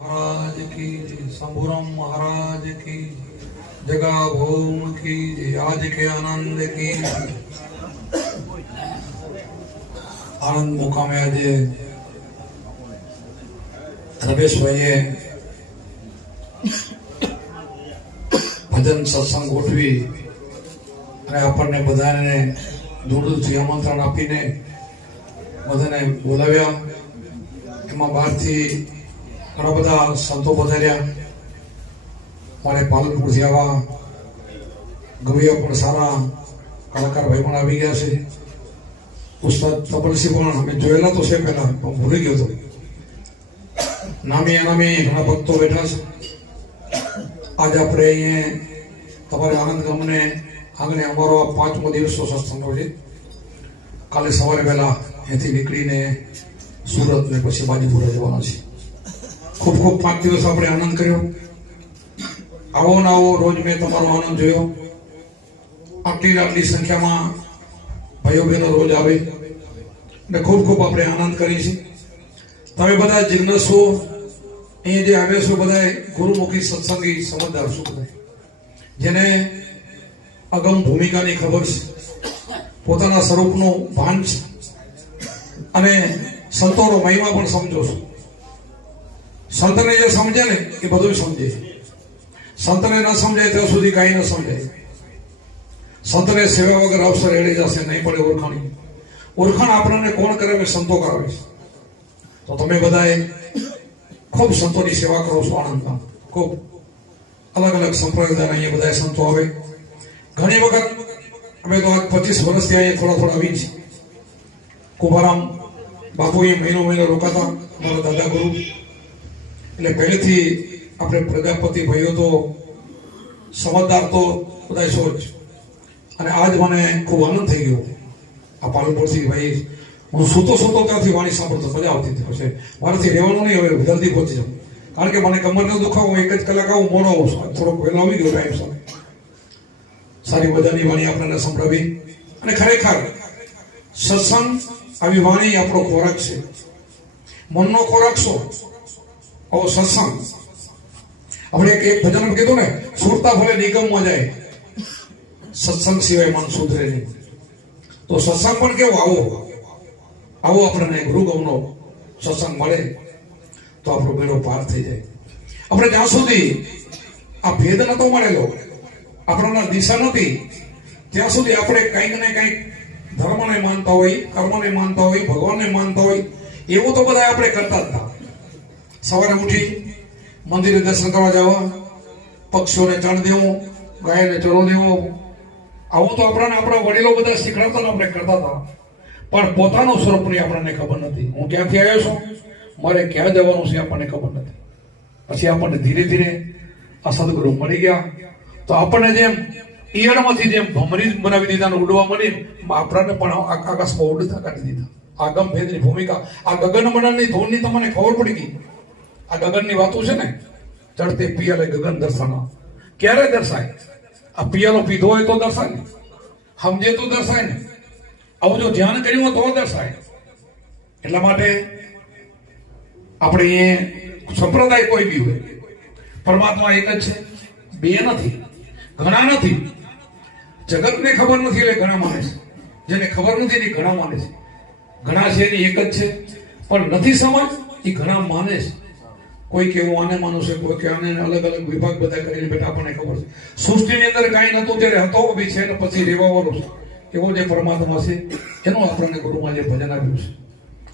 મહારાજ કી જય શંભુરામ મહારાજ કી જગા ભૌમ કી જય આજ કે આનંદ કી આનંદ મુકામે આજે રમેશભાઈએ ભજન સત્સંગ ગોઠવી અને આપણને બધાને દૂર દૂરથી આમંત્રણ આપીને બધાને બોલાવ્યા. એમાં બહારથી ઘણા બધા સંતો પધાર્યા. મારે પાલનપુરથી આવા ગવૈયા પણ સારા કલાકાર પણ આવી ગયા છે. ઉસ્તાદ તપલસિંહ પણ, અમે જોયેલા તો છે પહેલા, પણ ભૂલી ગયો હતો નામે અનામે ઘણા ભક્તો બેઠા છે. આજે આપણે અહીંયા તમારે આનંદ ગમને આંગણે અમારો આ પાંચમો દિવસનો સત્સંગનો છે. કાલે સવારે વહેલા અહીંથી નીકળીને સુરત ને પછી બાજીપુરા જવાના છે. ખૂબ ખૂબ પાંચ દિવસ આપણે આનંદ કર્યો. આવો ને આવો રોજ મેં તમારો આનંદ જોયો. આટલી આટલી સંખ્યામાં ભાઈઓ બહેનો રોજ આવે. ને ખૂબ ખૂબ આપણે આનંદ કરીએ છીએ. તમે બધા જિજ્ઞાસુ, અહીંયા જે આવ્યા છો બધા ગુરુમુખી સત્સંગી સમજદાર છો બધા. જેને અગમ ભૂમિકાની ખબર છે. પોતાના સ્વરૂપનું ભાન છે. અને સંતોનો મહિમા પણ સમજો છો. સંતને જે સમજે ને એ બધું સમજે સંતને ન સમજાય ત્યાં સુધી કાંઈ ન સમજાય સંતને સેવા વગર અવસર એળી જશે નહીં પડે ઓળખાણી ઓળખાણ આપણને કોણ કરે મેં સંતો કરાવે છે તો તમે બધાએ ખૂબ સંતોની સેવા કરો છો આનંદમાં ખૂબ અલગ અલગ સંપ્રદાયના અહીંયા બધા સંતો આવે ઘણી વખત અમે તો આજ પચીસ વર્ષથી અહીંયા થોડા થોડા આવી છીએ કુભારામ બાપુ એ મહિનો મહિનો રોકાતા મારા દાદા ગુરુ એટલે પહેલેથી આપણે પ્રજાપતિ ભાઈઓ તો સમજદાર તો બધા જ. અને આજ મને ખૂબ આનંદ થઈ ગયો. આ પાલનપુરથી ભાઈ, હું સૂતો સૂતો ત્યાંથી વાણી સાંભળતો, મજા આવતી હતી પછી. મારાથી રહેવાનું નહીં, હવે જલ્દી પહોંચી જાઉં. કારણ કે મને કમરનો દુખાવો એક જ કલાક આવું, મોડો આવું. છું. થોડોક વહેલો આવી ગયો ટાઈમ સમય સારી મજાની વાણી આપણને સંભળાવી. અને ખરેખર, સત્સંગ આવી વાણી આપણો ખોરાક છે. મનનો ખોરાક શું? આવો સત્સંગ. આપણે એક ભજન કીધું ને, સુરતા ભલે નિગમમાં જાય. સત્સંગ સિવાય મન સુધરે નહીં. તો સત્સંગ પણ કેવો? આવો. આવો આપણને ગુરુગમનો સત્સંગ મળે, તો આપણો મેળો પાર થઈ જાય. આપણે જ્યાં સુધી આ ભેદ નતો મળેલો આપણાના દિશા નથી ત્યાં સુધી આપણે કંઈક ને કંઈક ધર્મને માનતા હોય, કર્મને માનતા હોય, ભગવાનને માનતા હોય, એવું તો બધા આપણે કરતા જ હતા. સવારે ઉઠી મંદિરે દર્શન કરવા જવા પક્ષીઓને ચણ દેવું, ગાયને ચરો દેવો. આવું તો આપણને આપણા વડીલો બધા શીખડાવતા ને આપણે કરતા હતા. પણ પોતાનું સ્વરૂપની આપણને ખબર નથી. હું ક્યાંથી આવ્યો છું? મારે ક્યાં જવાનું છે આપણને ખબર નથી. પછી આપણને ધીરે ધીરે આ સદગુરુ મળી ગયા. તો આપણને જેમ ઈયળમાંથી જેમ ભમરી બનાવી દીધા ઉડવા મળી આપણને પણ આકાશમાં ઉડતા કાઢી દીધા. આગમ ભેદની ભૂમિકા, આ ગગન મંડળની ધૂળની તમને ખબર પડી ગઈ? આ ગગનની વાતો છે ને, ચડતે પિયલે ગગન દર્શાના ક્યારે દર્શાય? આ પિયલો પીધો હોય તો દર્શાય ને. સમજે તો દર્શાય ને. આવું જો ધ્યાન કર્યું હોય તો દર્શાય. એટલા માટે આપણે એ સંપ્રદાય કોઈ બી હોય, પરમાત્મા એક જ છે. બે નથી, ઘણા નથી. જગતને ખબર નથી એટલે ઘણા માને છે. જેને ખબર નથી એ ઘણા માને છે. ઘણા છે એની એક જ છે, પણ નથી સમજ, એ ઘણા માને છે. કોઈ કેવું આને માનું છે, કોઈ કે આને અલગ અલગ વિભાગ બધા કરીને બેઠા, આપણને ખબર છે. સૃષ્ટિની અંદર કાંઈ નતું ત્યારે હતો બી છે, ને પછી રહેવાનું છે. એવો જે પરમાત્મા છે, એનું આપણને ગુરુમાં જે ભજન આપ્યું છે.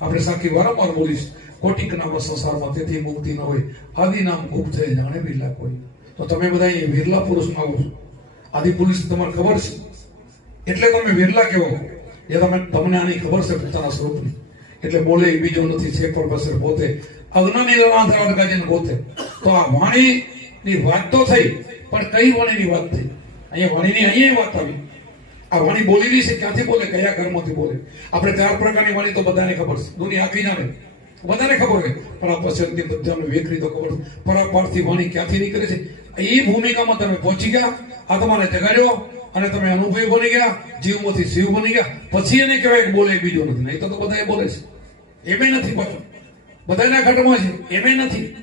આપણે સાખી વારંવાર બોલીશ કોટિક નામ સંસારમાં તેથી મુક્તિ ન હોય, આદિ નામ ગુપ્ત થઈ જાણે બિરલા કોઈ તો તમે બધા અહીં વિરલા પુરુષમાં આવો છો. આદિ પુરુષ તમારે ખબર છે? એટલે તમે વિરલા કેવો એ તમે તમને આની ખબર છે પોતાના સ્વરૂપની. એટલે બોલે બીજો નથી છે પણ બસર પોતે અગ્નિની આધાર પોતે તો આ વાણીની વાત તો થઈ, પણ કઈ વાણીની વાત થઈ? અહીંયા વાણીની અહીંયા વાત આવી. આ વાણી બોલેલી છે, ક્યાંથી બોલે? કયા ઘરમાંથી બોલે? આપણે ચાર પ્રકારની વાણી તો બધાને ખબર છે. દુનિયા આખી જાણે. બધાને ખબર હોય. પણ આ પસંદગી બધાને વેકરી તો ખબર પર પણ આ પારથી વાણી ક્યાંથી નીકળે છે? એ ભૂમિકામાં તમે પહોંચી ગયા, આ તમારે જગાડ્યો, અને તમે અનુભવી બની ગયા, જીવમાંથી શિવ બની ગયા. પછી એને કહેવાય બોલે, બીજો નથી. નહીં તો બધા બોલે છે. એમે નથી પાછું બધાના ઘટમાં છે. એમે નથી.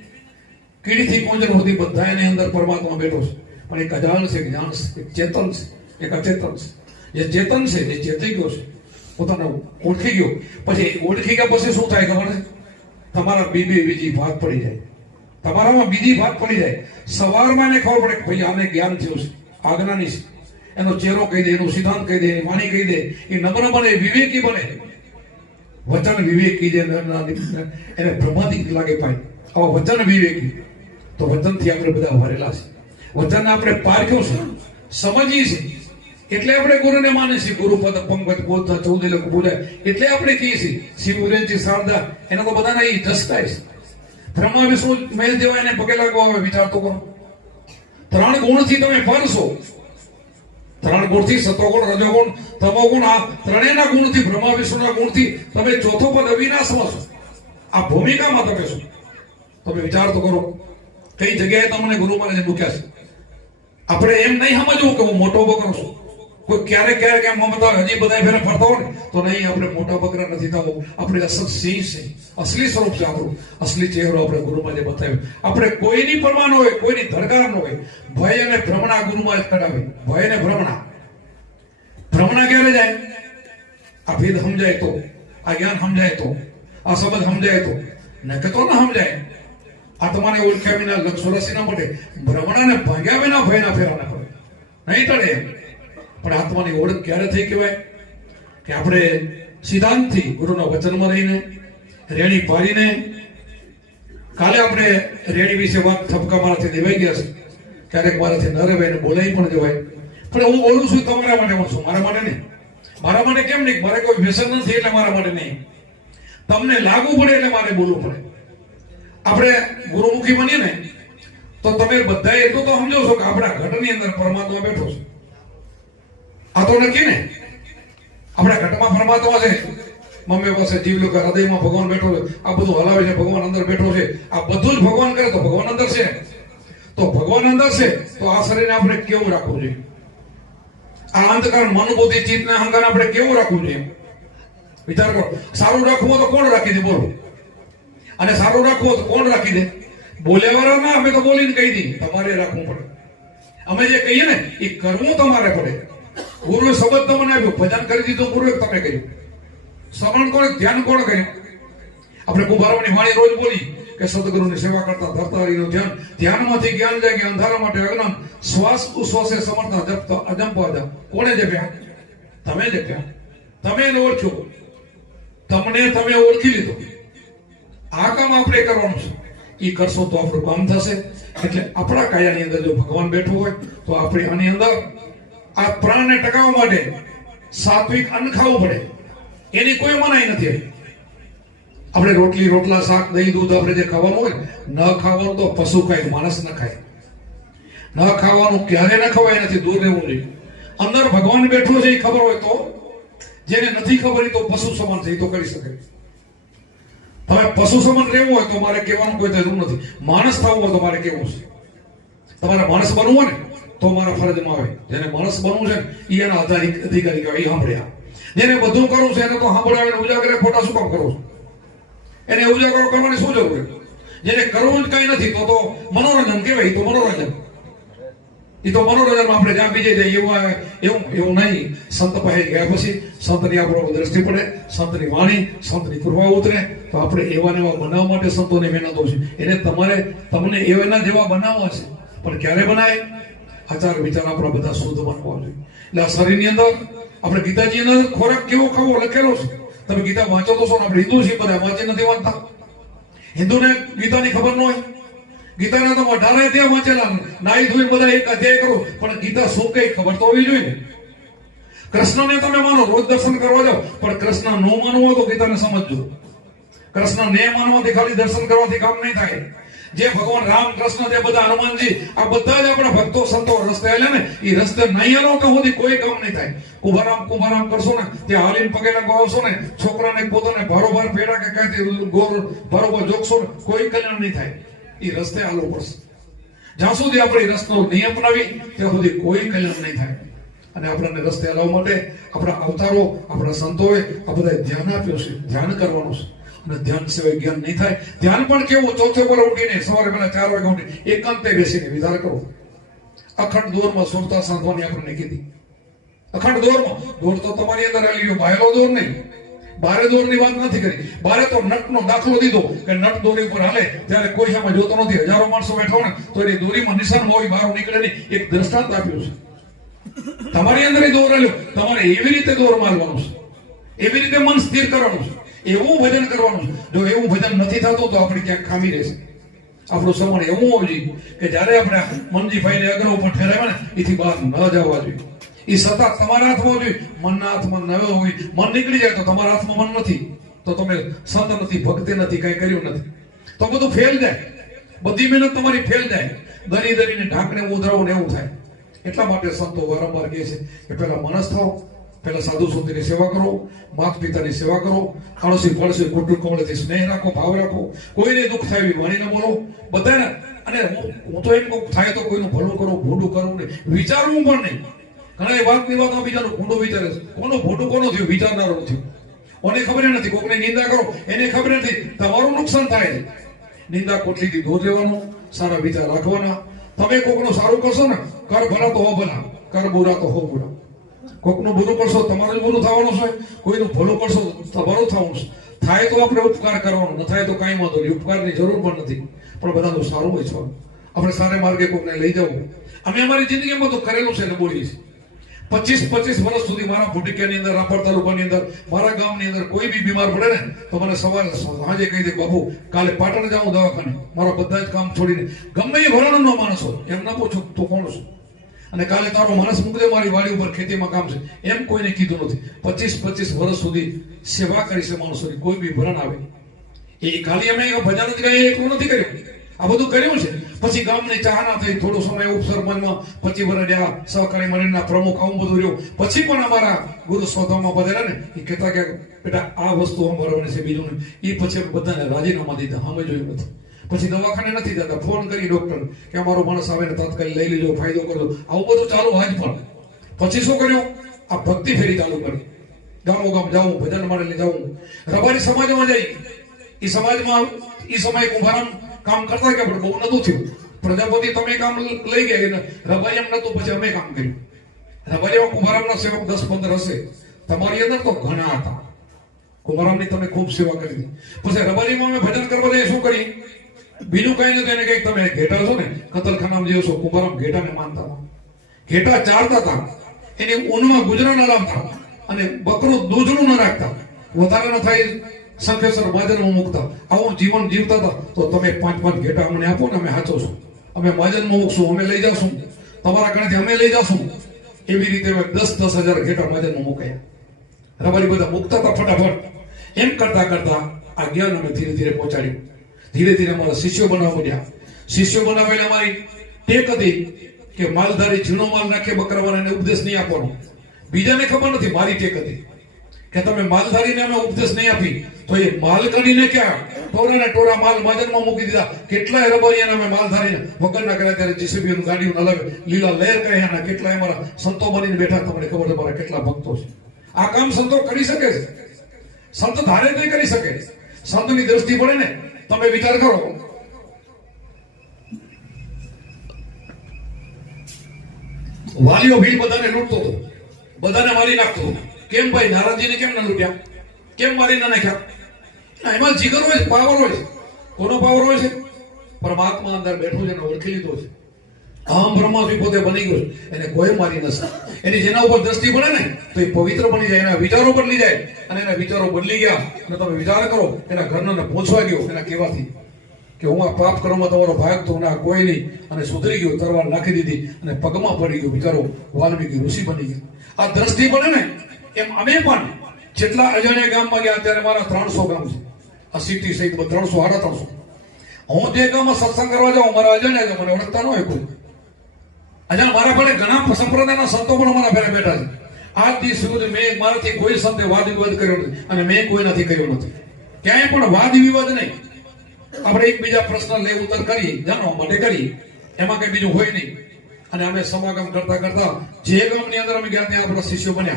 કીડીથી કુંજર સુધી બધા એની અંદર પરમાત્મા બેઠો છે. પણ એક અજાણ છે જાણ છે, એક ચેતન છે, એક અચેતન છે. જે ચેતન છે, જે ચેતી ગયો છે, પોતાને ઓળખી ગયો. પછી ઓળખી ગયા પછી શું થાય ખબર છે? તમારા બીબી બીજી ભાત પડી જાય. તમારામાં બીજી ભાત પડી જાય. સવારમાં એને ખબર પડે કે ભાઈ આને જ્ઞાન થયું છે, આજ્ઞાની છે. એનો ચહેરો કહી દે, એનો સિદ્ધાંત કહી દે, એની વાણી કહી દે. એ નમ્ર બને, વિવેકી બને. વચન વિવેકી જે એને બ્રહ્માદિક લાગે પાય આવા વચન વિવેકી. તો વચનથી આપણે બધા ભરેલા છે. વચન આપણે પારખ્યો છે. સમજીએ છીએ. એટલે આપણે ગુરુને માને છીએ. ગુરુપદ પંકજ બોધ, ચૌદ લોકો બોલે. એટલે આપણે કહીએ છીએ શિવ ઉરેનજી શારદા, એના તો બધાના એ દસતા છે. બ્રહ્મા વિષ્ણુ મહેશ દેવા એને પગે લાગવા આવે? વિચાર તો કરો. ત્રણ ગુણથી તમે ફરશો. ત્રણ ગુણથી સત્વગુણ રજોગુણ. તમોગુણ આ ત્રણેયના ગુણથી બ્રહ્મા વિષ્ણુના ગુણથી તમે ચોથો પદ અવિનાશમાં છો. આ ભૂમિકામાં તમે છો. તમે વિચાર તો કરો, કઈ જગ્યાએ તમને ગુરુ મહારાજે મૂક્યા છે. આપણે એમ નહીં સમજવું કે હું મોટો બકરો છું. કોઈ ક્યારેક ક્યારેક એમ મમતા હજી બધા ફેરે ફરતો હોય તો નહીં, આપણે મોટા બકરા નથી થવું આપણે અસલ સિંહ છે. અસલી સ્વરૂપ છે આપણું. અસલી ચહેરો આપણે ગુરુમાં જે બતાવ્યો. આપણે કોઈની પરવા ન હોય, કોઈની ધરકાર ન હોય. ભય અને ભ્રમણા ગુરુમાં જ કરાવે ભય અને ભ્રમણા. ભ્રમણા ક્યારે જાય? આ ભેદ સમજાય તો, આ જ્ઞાન સમજાય તો, આ શબ્દ સમજાય તો. નકે તો ના સમજાય. આ તમારે ઓળખ્યા વિના લક્ષ રસી ના પડે ભ્રમણાને ભાગ્યા વિના ભયના ફેરા ના પડે. નહીં ટળે. પણ આત્માની ઓળખ ક્યારે થઈ કહેવાય? કે આપણે સિદ્ધાંતથી ગુરુના વચનમાં રહીને, રેણી પાડીને કાલે આપણે રેણી વિશે વાત થપકા મારાથી દેવાઈ ગયા છે. ક્યારેક મારાથી ન રહેવાય ને બોલાઈ પણ જવાય પણ હું બોલું છું તમારા માટે હું છું મારા માટે નહીં. મારા માટે કેમ નહીં? મારે કોઈ વ્યસન નથી એટલે મારા માટે નહીં. તમને લાગુ પડે એટલે મારે બોલવું પડે. આપણે ગુરુમુખી બનીએ ને, તો તમે બધા એટલું તો સમજો છો કે આપણા ઘટની અંદર પરમાત્મા બેઠો છે. આ તો નક્કી ને આપણે ઘટમાં ફરમાતો છે મમ્મી પાસે જીવ કે હૃદયમાં ભગવાન બેઠો છે. આ બધું હલાવે છે, ભગવાન અંદર બેઠો છે. આ બધું જ ભગવાન કરે તો ભગવાન અંદર છે. તો ભગવાન અંદર છે, તો આ શરીરને આપણે કેવું રાખવું જોઈએ? આ અંધકાર મનોબુદ્ધિ ચિત્ત ને અહંકાર આપણે કેવું રાખવું જોઈએ? વિચાર કરો. સારું રાખવું તો કોણ રાખી દે? બોલો. અને સારું રાખવું તો કોણ રાખી દે? બોલ્યા ના, અમે તો બોલીને કહી દઈએ. તમારે રાખવું પડે. અમે જે કહીએ ને, એ કરવું તમારે પડે. ગુરુએ શબ્દ તમને આપ્યો. ભજન કરી દીધું, ગુરુ તમે કર્યું. શ્રવણ કોણ, ધ્યાન કોણ કર્યું આપણે કુંભારાની વાણી રોજ બોલી કે સદગુરુની સેવા કરતા ધરતા હરિનું ધ્યાન. ધ્યાનમાંથી જ્ઞાન જાય કે અંધારા માટે અજ્ઞાન. શ્વાસ ઉશ્વાસે સમર્થા જપતો અજંપ અજમ કોણે જપ્યા? તમે જપ્યા. તમે એને ઓળખ્યો તમને તમે ઓળખી લીધો. આ કામ આપણે કરવાનું છે. એ કરશો તો આપણું કામ થશે. એટલે આપણા કાયાની અંદર જો ભગવાન બેઠો હોય, તો આપણે આની અંદર આ પ્રાણને ટકાવવા માટે સાત્વિક અન્ન ખાવું પડે. એની કોઈ મનાઈ નથી આપણે રોટલી, રોટલા, શાક, દહીં, દૂધ આપણે જે ખાવાનું હોય, ન ખાવાનું તો પશુ ખાય માણસ ન ખાય. ન ખાવાનું ક્યારે ન ખવાય નથી દૂર રહેવું જોઈએ. અંદર ભગવાન બેઠો છે એ ખબર હોય તો, જેને નથી ખબર એ તો પશુ સમાન એ તો કરી શકે. તમે પશુ સમાન રહેવું હોય તો મારે કહેવાનું કોઈ જરૂર નથી. માણસ થવું હોય તો મારે કેવું છે. તમારે માણસ બનવું હોય ને તો મારા ફરજમાં આવે. જેને માણસ બનવું છે એ એના અધિકારી કહેવાય એ સાંભળ્યા. જેને બધું કરવું છે, એને તો સાંભળાવીને ઉજાગરે ખોટા શું કામ કરો છો? એને ઉજાગરો કરવાની શું જરૂર જેને કરવું જ કઈ નથી, તો તો મનોરંજન કહેવાય તો મનોરંજન. એ તો મનોરંજનમાં આપણે જ્યાં બીજે જઈએ એવું એવું એવું નહીં. સંત પાસે ગયા પછી સંતની આપણો દ્રષ્ટિ પડે, સંતની વાણી, સંતની કૃપા ઉતરે. તો આપણે એવા એવા બનાવવા માટે સંતોની મહેનતો છે. એને તમારે, તમને એવાના જેવા બનાવવા છે, પણ ક્યારે બનાય? આચાર વિચાર આપણા બધા શુદ્ધ બનવા એટલે આ શરીરની અંદર આપણે ગીતાજી અંદર ખોરાક કેવો ખાવો લખેલો છે. તમે ગીતા વાંચો તો છો ને આપણે હિન્દુ છીએ, બધા વાંચી નથી વાંચતા. હિન્દુને ગીતાની ખબર ન હોય. ગીતાના તો અઢારે ત્યાં વાંચેલા નાઈ ધોઈને બધા એક અધ્યાય કરો. પણ ગીતા શું કઈ ખબર તો હોવી જોઈએ. કૃષ્ણને તમે માનો, રોજ દર્શન કરવા જાઓ. પણ કૃષ્ણ નો માનવું તો ગીતાને સમજજો. કૃષ્ણ ને માનવાથી ખાલી દર્શન કરવાથી કામ નહીં થાય. જે ભગવાન રામ કૃષ્ણ જે બધા હનુમાનજી, આ બધા જ આપણા ભક્તો, સંતો રસ્તે આવેલા ને એ રસ્તે નહીં હલો કે સુધી કોઈ કામ નહીં થાય. કુભારામ કુભારામ કરશો ને તે હાલીને પગે લગાવશો ને, છોકરાને પોતાને ભારોભાર પેડા કે કાંઈથી ગોર ભારોભાર જોખશો ને, કોઈ કલ્યાણ નહીં થાય. એ રસ્તે હાલવું પડશે. જ્યાં સુધી આપણે રસ્તો નહીં અપનાવી ત્યાં સુધી કોઈ કલ્યાણ નહીં થાય. અને આપણને રસ્તે હલાવવા માટે આપણા અવતારો, આપણા સંતોએ આ બધા ધ્યાન આપ્યું છે, ધ્યાન કરવાનું છે. ધ્યાન સિવાય જ્ઞાન નહીં થાય. ધ્યાન પણ કેવું? ચોથે પર ઉઠીને સવારે પેલા ચાર વાગે ઉઠી એકાંતે બેસીને વિચાર કરો. અખંડ દોરમાં સુરતા સાંધવાની આપણને કીધી. અખંડ દોરમાં, દોર તો તમારી અંદર આવી ગયો બાયલો દોર નહીં. બારે દોરની વાત નથી કરી. બારે તો નટનો દાખલો દીધો કે નટ દોરી ઉપર હાલે. ત્યારે કોઈ સામે જોતો નથી, હજારો માણસો બેઠો ને, તો એની દોરીમાં નિશાન હોય બહાર નીકળે નહીં. એક દ્રષ્ટાંત આપ્યું છે. તમારી અંદર દોર રહ્યો તમારે એવી રીતે દોર મારવાનું છે. એવી રીતે મન સ્થિર કરવાનું છે. એવું ભજન કરવાનું જો એવું ભજન નથી થતું તો આપણે ક્યાંક ખામી રહેશે. આપણું સમય એવું હોવું જોઈએ કે જ્યારે આપણે મનજીભાઈને અગ્ર ઉપર ઠેરાવ્યા ને, એથી બહાર ન જવા જોઈએ. એ સત્તા તમારા હાથમાં જોઈએ મનના હાથમાં ન હોય, મન નીકળી જાય તો તમારા હાથમાં મન નથી. તો તમે સંત નથી, ભક્તિ નથી, કઈ કર્યું નથી. તો બધું ફેલ જાય. બધી મહેનત તમારી ફેલ જાય. દરી દરીને ઢાંકને ઉધરાવું ને એવું થાય. એટલા માટે સંતો વારંવાર કહે છે કે પહેલા મનસ થાઓ પહેલા સાધુ સંતની સેવા કરો, માતા પિતાની સેવા કરો આડોશી પડોશી કુટુંબ કમળેથી સ્નેહ રાખો, ભાવ રાખો. કોઈને દુઃખ થાય એવી વાણીને બોલો. બધાને, અને હું- તો એમ કહું, થાય તો કોઈનું ભલું કરો ભૂંડું કરવું નહીં. વિચારવું પણ નહીં. ઘણા વાત વિવાદમાં બીજાનું ભૂંડું વિચારે છે. કોનું ભૂંડું કોનું થયું? વિચારનારું થયું. કોને ખબર નથી. કોકને નિંદા કરો, એને ખબર નથી. તમારું નુકસાન થાય છે. નિંદા કોટલીથી દૂર રહેવાનું, સારા વિચાર રાખવાના. તમે કોકનું સારું કરશો ને, કર ભલા તો હો ભલા. કર બુરા તો હો બુરા. કોકનું ભૂલું કરશો, તમારું બુરું થવાનું છે, કોઈનું ભલું કરશો, તમારું થવાનું છે. થાય તો આપણે ઉપકાર કરવાનો, ન થાય તો કાંઈ વાંધો નહીં, ઉપકારની જરૂર પણ નથી. પણ બધાનું સારું હોય છે. આપણે સારા માર્ગે કોકને લઈ જવું. અમે અમારી જિંદગીમાં તો કરેલું છે ને બોલીએ છીએ. પચીસ પચીસ વર્ષ સુધી મારા ભૂટિકાની અંદર, રાપર તાલુકાની અંદર, મારા ગામની અંદર કોઈ બી બીમાર પડે ને, તો મને સવારે સાંજે કહી દે બાબુ કાલે પાટણ જાઉં દવાખાને. મારા બધા જ કામ છોડીને. ગમે એ ભરણનો માણસ એમ ના પૂછું, તું કોણ છું? અને કાલે તારો માણસ મૂકજે મારી વાડી ઉપર ખેતીમાં કામ છે. એમ કોઈને કીધું નથી. પચીસ પચીસ વર્ષ સુધી સેવા કરી છે માણસોની. કોઈ બી ભરણ આવે. એ ખાલી અમે ભજન જ ગયા એટલું નથી કર્યું. આ બધું કર્યું છે. પછી ગામની ચાહના થઈ, થોડો સમય ઉપસરપંચમાં પછી વર્ષ રહ્યા સહકારી મંડળના પ્રમુખ, આવું બધું રહ્યું. પછી પણ અમારા ગુરુ સ્વભાવમાં બધા ને, એ કહેતા કે, બેટા, આ વસ્તુ સંભાળવાની છે, બીજું એ પછી બધાને રાજીનામા દીધા. અમે જોયું નથી. પછી દવાખાને નથી જતા. ફોન કરી ડોક્ટર કે અમારો માણસ આવે ને તાત્કાલિક લઈ લેજો, ફાયદો કરો આવું બધું ચાલુ હાજ પણ. પછી શું કર્યું? આ ભક્તિ ફેરી ચાલુ કરી. ગામો ગામ જાઉં, ભજન માટે જાઉં. રબારી સમાજમાં જઈ. એ સમાજમાં એ સમયે કુંભારામ કામ કરતા કે પણ બહુ નતું થયું. પ્રજાપતિ, તમે કામ લઈ ગયા રબારી એમ નતું, પછી અમે કામ કર્યું. રબારીમાં કુંભારામના સેવક દસ પંદર હશે. તમારી અંદર તો ઘણા હતા. કુંભારામની તમે ખૂબ સેવા કરી. પછી રબારીમાં અમે ભજન કરવા જઈએ શું કરી? બીજું કઈ નથી, એને કંઈક તમે ઘેટા છો ને, કતલખાનામાં જેવો છો, કુંભારામ ઘેટાને માનતા હતા ઘેટા ચાળતા હતા. એની ઊનમાં ગુજરાન હલાવતા અને બકરું દૂધનું ન રાખતા. વધારે ન થાય સંકેશ્વર માજનમાં મૂકતા. આવું જીવન જીવતા હતા. તો તમે પાંચ પાંચ ઘેટા અમને આપો ને, અમે સાચો છું. અમે માજનમાં મૂકશું, અમે લઈ જશું. તમારા ઘરેથી અમે લઈ જશું. એવી રીતે અમે દસ દસ હજાર ઘેટા માજનમાં મૂકાયા. રબારી બધા મૂકતા હતા ફટાફટ. એમ કરતા કરતા આ જ્ઞાન અમે ધીરે ધીરે પહોંચાડ્યું. ધીરે ધીરે અમારા શિષ્યો બનાવવા મળ્યા શિષ્યો બનાવેલી અમારી ટેક હતી કે માલધારી જૂનો માલ નાખે બકરાવાળાને ઉપદેશ નહીં આપવાનો. બીજાને ખબર નથી, મારી ટેક હતી. કે તમે માલધારીને અમે ઉપદેશ નહીં આપી, તો એ માલ કરીને ક્યાં? ટોરા ને ટોરા માલ માજનમાં મૂકી દીધા. કેટલાય રબારીયાને અમે માલધારીને વગરના કર્યા ત્યારે જીસીબી નું ગાડીઓ નલાવે લીલા લહેર કહ્યા કેટલાય અમારા સંતો બનીને બેઠા તમને ખબર છે, મારા કેટલા ભક્તો છે. આ કામ સંતો કરી શકે છે. સંત ધારે નહીં કરી શકે. સંતની દ્રષ્ટિ પડે ને તમે વિચાર કરો. વાલીઓ ભીડ બધાને લૂંટતો બધાને મારી નાખતો કેમ ભાઈ? નારાજીને કેમ ના લૂંટ્યા? કેમ મારી ના નાખ્યા? એમાં જીગર હોય પાવર હોય છે. કોનો પાવર હોય છે? પરમાત્મા અંદર બેઠો છે ઓળખી લીધો છે. અહમ બ્રહ્માથી પોતે બની ગયું એને કોઈ મારી નથી એની જેના ઉપર દ્રષ્ટિ પડે ને, તો એ પવિત્ર બની જાય, એના વિચારો બદલી જાય. અને એના વિચારો બદલી ગયા, અને તમે વિચાર કરો, એના ઘરનાને પહોંચવા ગયો, એના કહેવાથી કે હું આ પાપ કર્મમાં તમારો ભાગ તો ના, કોઈ નહીં. અને સુધરી ગયો, તરવાર નાખી દીધી, અને પગમાં પડી ગયો વિચારો વાલ્મીકી ઋષિ બની ગયો. આ દ્રષ્ટિ પડે ને, એમ અમે પણ જેટલા અજાણ્યા ગામમાં ગયા ત્યારે મારા ત્રણસો ગામ છે. આ સિટી સહિત ત્રણસો, સાડા ત્રણસો. હું જે ગામમાં સત્સંગ કરવા જાઉં, મારા અજાણ્યા છે મને ઓળખતા ન હોય કોઈ. ઘણા સંપ્રદાયના સંતો પણ અમારા ઘરે બેઠા છે. આજ સુધી મેં મારાથી કોઈ સંતે વાદ વિવાદ કર્યો નથી અને મેં કોઈનાથી કર્યો નથી. ક્યાંય પણ વાદ વિવાદ નહીં. આપણે એકબીજા પ્રશ્ન લે ઉત્તર કરી, જાણવા માટે કરી. એમાં કઈ બીજું હોય નહીં. અને અમે સમાગમ કરતા કરતા જે ગામની અંદર અમે ગયા ત્યાં આપણા શિષ્યો બન્યા.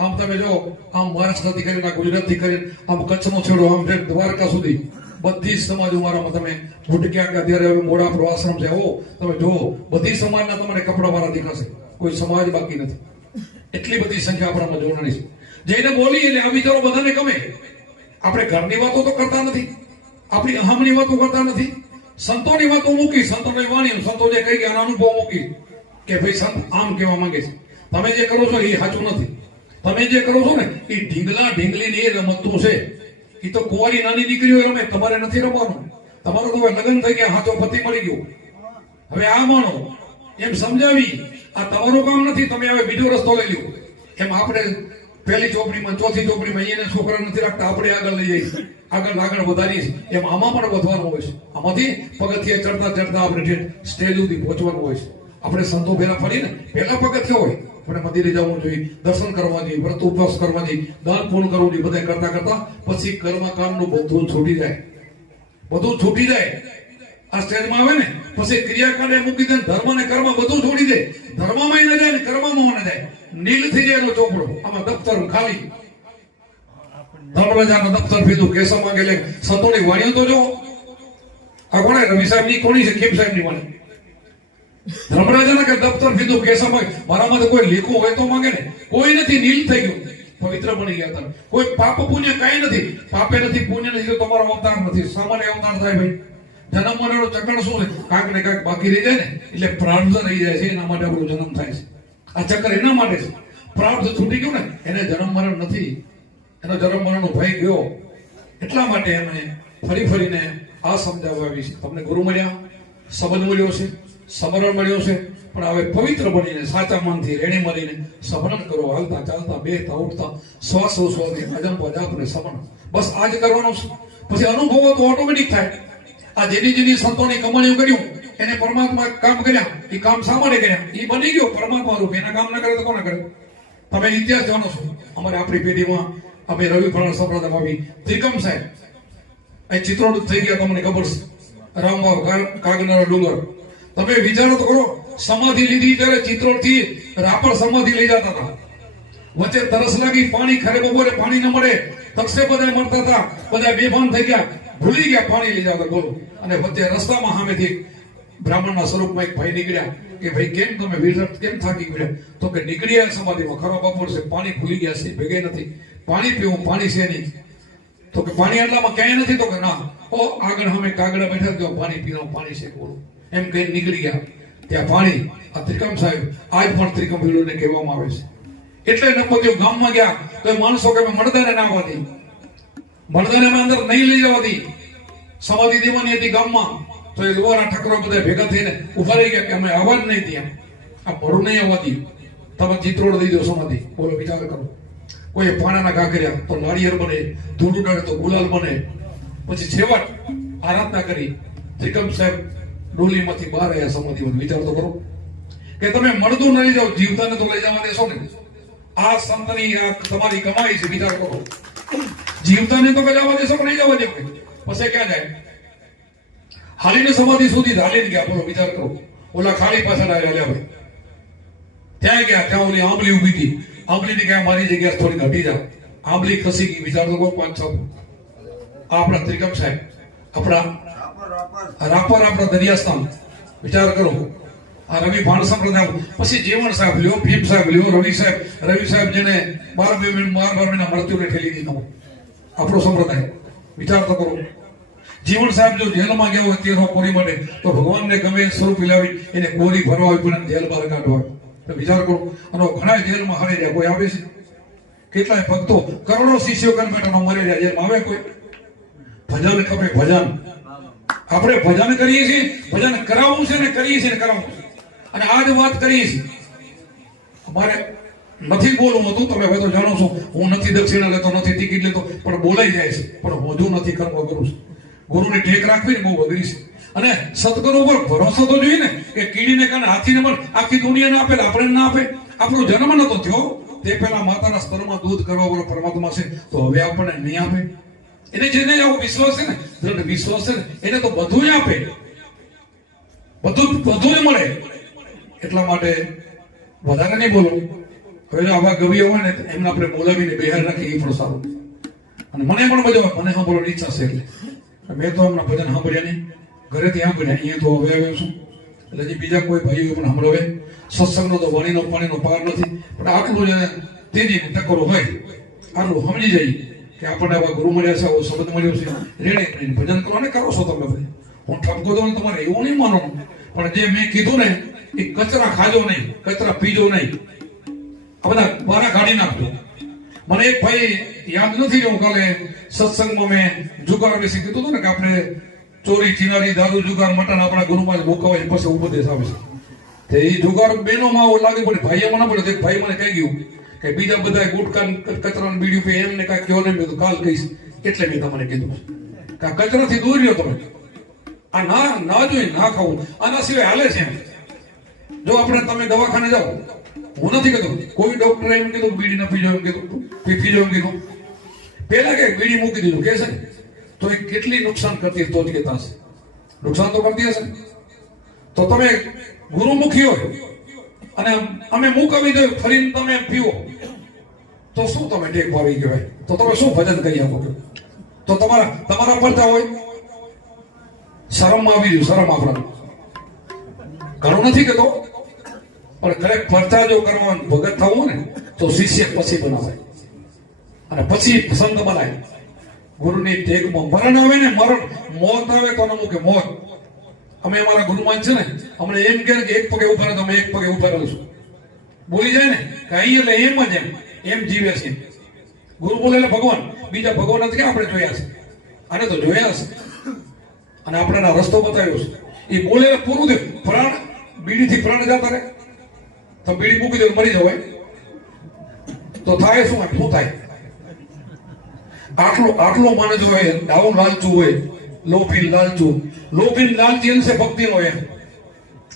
આમ તમે જો, આમ મહારાષ્ટ્રથી કરીને આ ગુજરાતથી કરીને, આમ કચ્છનો છેડો, આમ દ્વારકા સુધી બધી સમાજ અમારામાં તમે ભૂટક્યા કે અત્યારે હવે મોડા પ્રવાસમ છે, હો, તમે જુઓ, બધી સમાજના તમને કપડા વાળા દેખાશે. કોઈ સમાજ બાકી નથી. એટલી બધી સંખ્યા આપણામાં જોડાણી છે. જઈને બોલી એટલે આ વિચારો બધાને ગમે. આપણે ઘરની વાતો તો કરતા નથી. આપણી અહમની વાતો કરતા નથી. સંતોની વાતો મૂકી, સંતોની વાણી સંતો જે કહી ગયા અનુભવ મૂકી કે ભાઈ સંત આમ કહેવા માંગે છે. તમે જે કરો છો એ સાચું નથી. તમે જે કરો છો ને, એ ઢીંગલા ઢીંગલીની એ રમતું છે. એ તો કુંવારી નાની દીકરીઓ રમે, તમારે નથી રમવાનું. તમારું હવે લગ્ન થઈ ગયા, હાથો પતિ મળી ગયો. હવે આ માણો એમ સમજાવી, આ તમારું કામ નથી, તમે હવે બીજો રસ્તો લઈ લો એમ આપણે પહેલી ચોપડીમાં, ચોથી ચોપડીમાં એને છોકરા નથી રાખતા, આપણે આગળ લઈ જઈશું આગળ આગળ વધારીએ. એમ આમાં પણ વધવાનું હોય છે. આમાંથી પગથિયે ચડતા ચડતા આપણે સ્ટેજ સુધી પહોંચવાનું હોય છે. આપણે સંતો પહેલા ફરીને, પહેલા પગથિયા હોય. આપણે મંદિરે જવું જોઈએ, દર્શન કરવા જોઈએ, વ્રત ઉપવાસ કરવા જોઈએ, દાન પૂર્ણ કરવું જોઈએ, બધા કરતા કરતા પછી કર્મ કામનું બધું છૂટી જાય. બધું છૂટી જાય. આ સ્ટેજમાં આવે ને, પછી ક્રિયાકાંડે મૂકી દે ધર્મ ને કર્મ બધું છોડી દે. ધર્મમાં ન જાય ને કર્મમાં ન જાય. નીલ થઈ જાય એનો ચોપડો. આમાં દફતર ખાલી. ધર્મરાજાનું દફતર પીધું, કેશવ ગયેલે સંતોની વાણીઓ તો જો. આ કોણે રવિ સાહેબની કોની છે? કેમ સાહેબની વાણી. ધર્મરાજાના કે દફતર કીધું માંગે મારામાં તો કોઈ લીખું હોય તો માંગે ને. કોઈ નથી, નીલ થઈ ગયું. પવિત્ર બની ગયા તમે. કોઈ પાપ પુણ્ય કાંઈ નથી. પાપે નથી, પુણ્ય નથી તમારો અવતાર નથી. સામાન્ય અવતાર થાય ભાઈ. જન્મ મરણનો ચક્કર શું છે? કાંઈક ને કાંઈક બાકી રહી જાય ને, એટલે પ્રાર્થ રહી જાય છે, એના માટે આપણો જન્મ થાય છે. આ ચક્કર એના માટે છે. પ્રાર્થ છૂટી ગયું ને, એને જન્મ મરણ નથી. એનો જન્મ મરણનો ભય ગયો. એટલા માટે એમણે ફરી ફરીને આ સમજાવવા આવી છે. તમને ગુરુ મળ્યા? સંબંધ મળ્યો છે સમરણ મળ્યો છે. પણ હવે પવિત્ર બનીને, સાચા મનથી રેણી મળીને સમરણ કરો. હાલતા ચાલતા, બેહતા, ઉઠતા, શ્વાસ ઉશ્વાસથી અજંપ જાપને સમરણ. બસ આજ કરવાનો છે. પછી અનુભવો તો ઓટોમેટિક થાય. આ જેની જેની સંતોની કમાણીઓ કર્યું, એને પરમાત્મા કામ કર્યા. એ કામ શા માટે કર્યા. એ બની ગયો પરમાત્મા રૂપ. એના કામ ના કરે તો કોને કરે? તમે ઇતિહાસ જાણો છો. અમારે આપણી પેઢીમાં, અમે રવિ ફળ સંપ્રદાયમાં આવી ત્રિકમ સાહેબ. એ ચિત્રોડ થઈ ગયા, તમને ખબર છે. રામવાવ કાગનારા ડુંગર. તમે વિચારો તો કરો, સમાધિ લીધી ત્યારે ચિત્રોડથી રાપર સમાધિ લઈ જતા હતા. વચ્ચે તરસ લાગી, પાણી ખરે બપોરે પાણી ન મળે. તક્ષે બધા મળતા હતા બધા બેભાન થઈ ગયા. ભૂલી ગયા, પાણી લઈ જતા, બોલો. અને વચ્ચે રસ્તામાં સામેથી બ્રાહ્મણના સ્વરૂપમાં એક ભાઈ નીકળ્યા કે, ભાઈ, કેમ તમે વિરત કેમ થાકી ગયા? તો કે નીકળ્યા સમાધિમાં. ખરો બપોર છે પાણી ભૂલી ગયા છે, ભેગે નથી. પાણી પીવું, પાણી છે નહીં. તો કે, પાણી એટલામાં ક્યાંય નથી? તો કે, ના. ઓ, આગળ અમે કાગડા બેઠા, જો પાણી પીવાનું પાણી છે, બોલો. એમ કઈ નીકળી ગયા. ત્યાં પાણી આ ત્રિકમ સાહેબ, આજ પણ ત્રિકમ ભીલોને કહેવામાં આવે છે. એટલે નપતિઓ ગામમાં ગયા, તો માણસો કે મળદાને ના આવવા મળદાને અંદર નહીં લઈ જવા સમાધિ દેવાની હતી ગામમાં, તો એ લોહાના ઠકરો બધા ભેગા થઈને ઊભા રહી ગયા કે અમે આવવા જ નહીં ત્યાં. આ ભરું નહીં આવવા તમે ચિત્રોડ દઈ દો સમાધિ. બોલો, વિચાર કરો. કોઈ પાણાના કાંકર્યા તો નાળિયેર બને, ધૂળ ઉડાડે તો ગુલાલ બને. પછી છેવટ આરાધના કરી. ત્રિકમ સાહેબ ડોલીમાંથી બહાર આવ્યા સમાધિમાં વિચાર તો કરો. કે તમે મળતું ન લઈ જાઓ જીવતાને તો લઈ જવા દેશો ને. આ સંતની આ તમારી કમાઈ છે, વિચાર કરો. જીવતાને તો જવા દેશો કે નહીં જવા દેવું પછી ક્યાં જાય? હાલીને સમાધિ સુધી હાલીને ગયા, બોલો, વિચાર કરો. ઓલા ખાલી પાછળ આવ્યા ભાઈ. ત્યાં ગયા, ત્યાં ઓલી આંબલી ઊભી હતી. આંબલી ની ક્યાં મારી જગ્યા થોડી ઘટી જા. આંબલી ખસી ગઈ, વિચાર તો પાંચ છ. આપણા ત્રિકમ સાહેબ, આપણા રાપર આપણા દરિયાસ્થાન વિચાર કરો. આ રવિ ભાણ સંપ્રદાય પછી જીવણ સાહેબ, લ્યો, ભીમ સાહેબ, લ્યો, રવિ સાહેબ. રવિ સાહેબ જેને બાર બે બાર બાર મહિના મૃત્યુને ઠેલી દીધો આપણો સંપ્રદાય. વિચાર તો કરો. જીવણ સાહેબ જો જેલમાં ગયો હોય તેનો કોરી માટે, તો ભગવાનને ગમે સ્વરૂપ લાવી એને કોરી ભરવા હોય પણ જેલ બહાર કાઢવા તો વિચાર કરો. અને ઘણા જેલમાં હારે રહ્યા. કોઈ આવે છે? કેટલાય ભક્તો? કરોડો શિષ્યો બેઠાનો મરી રહ્યા. જેલમાં આવે કોઈ? ભજન ખપે ભજન. આપણે ભજન કરીએ છીએ, ભજન કરાવવું છે ને કરીએ છીએ કરાવવું છે. અને આ જ વાત કરીએ છીએ અમારે નથી બોલવું હતું, તમે હવે તો જાણો છો, હું નથી દક્ષિણા લેતો, નથી ટિકિટ લેતો, પણ બોલાઈ જાય છે. પણ વધુ નથી કરવો કરું છું ગુરુને ટેક રાખવી ને બહુ અઘરી છે. અને સદગુરુ પર ભરોસો તો જોઈએ ને, કે કીડીને કારણે હાથીને પણ આખી દુનિયાને આપે આપણે ના આપે. આપણો જન્મ નતો થયો. તે પહેલા માતાના સ્તરમાં દૂધ કરવા વાળો પરમાત્મા છે, તો હવે આપણને નહીં આપે. એને જેને આવો વિશ્વાસ છે ને વિશ્વાસ છે ને, એને તો બધું આપે. બધું બધું મળે. એટલા માટે વધારે નહીં બોલું. જો આવા કવિઓ હોય ને, એમને આપણે બોલાવીને બિહાર રાખીએ, એ પણ સારું. અને મને પણ મજા મને સાંભળવાની ઈચ્છા છે એટલે. મેં તો હમણાં ભજન સાંભળ્યા નહીં. ઘરેથી સાંભળ્યા, અહીંયા તો હવે આવ્યો છું. એટલે હજી બીજા કોઈ ભાઈઓ પણ સાંભળવે. સત્સંગનો તો વણીનો, પાણીનો પાર નથી. પણ આટલું જ તેજી ટકોરો હોય, આટલું સમજી જાય. કે આપણને આવા ગુરુ મળ્યા છે, આવો શબ્દ મળ્યો છે. રેણે ભજન કરો ને કરો છો તમે ભાઈ? હું ઠપકો દઉં તમારે એવું નહીં માનવાનું. પણ જે મેં કીધું ને, એ કચરા ખાજો નહીં, કચરા પીજો નહીં. આ બધા બારા કાઢી નાખજો. મને એક ભાઈ યાદ નથી હું કાલે સત્સંગમાં મેં જુગાર વિશે કીધું હતું ને કે આપણે ચોરી, ચિનારી, દારૂ, જુગાર, મટન આપણા ગુરુમાં મુકાવાય પછી ઉપદેશ આવે છે. તે એ જુગાર બેનોમાં લાગે પડે ભાઈએ મને પડે ભાઈ મને કહી ગયું કે બીજા બધા ગુટકા કચરા બીડી પે એમને કાંઈ કયો નહીં, મેં કાલ કહીશ. એટલે મેં તમને કીધું. કે કચરાથી દૂર રહ્યો તમે. આ ના ના જોઈએ ના ખાવું. આના સિવાય હાલે છે જો આપણે તમે દવાખાને જાઓ. હું નથી કહેતો. કોઈ ડોક્ટર એમ કીધું, બીડી ન પીજો એમ કીધું. પીજો એમ કીધું. પેલા કે બીડી મૂકી દીધું. કે છે? ને? તો એ કેટલી નુકસાન કરતી તો જ કહેતા હશે નુકસાન તો કરતી હશે. તો તમે ગુરુમુખી હોય. અને અમે મુકાવી દો, ફરીને તમે પીવો. તો શું તમે ટેક આવી ગયો તો તમે શું ભજન કરી આપો તો તમારા તમારા પડતા હોય. શરમ આવી ગયું, શરમ આપણને. ઘણું નથી કહેતો. પણ ખરેખ ફરતા જો કરવાનું, ભગત થવું ને, તો શિષ્ય પછી બનાવે અને પછી સંત બનાય. ગુરુની ટેકમાં મરણ આવે ને, મરણ મોત આવે તો નમું મોત. અમે અમારા ગુરુમાન છે ને, અમને એમ કે એક પગે ઊભા રહો એક પગે ઊભા રહીશું બોલી જાય ને, કઈ એટલે એમ જ એમ એમ જીવે છે. ગુરુ બોલે એટલે ભગવાન, બીજા ભગવાન જ કે આપણે જોયા છે. આને તો જોયા છે. અને આપણે રસ્તો બતાવ્યો છે. એ બોલે પૂરું થયું. પ્રાણ બીડીથી પ્રાણ જતા રહે. તો બીડી મૂકી દે મરી જવાય. તો થાય શું? શું થાય? આટલો આટલો માણસ હોય ડાઉન લાલચું હોય. લોભી લાલચુ. લોભી લાલચી અંશે ભક્તિ નો એમ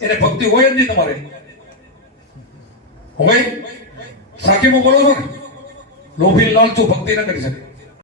એને ભક્તિ હોય જ નહીં તમારે. હોય? સાચીમાં બોલો છો? ને લોભી લાલચું ભક્તિ ના કરી શકે.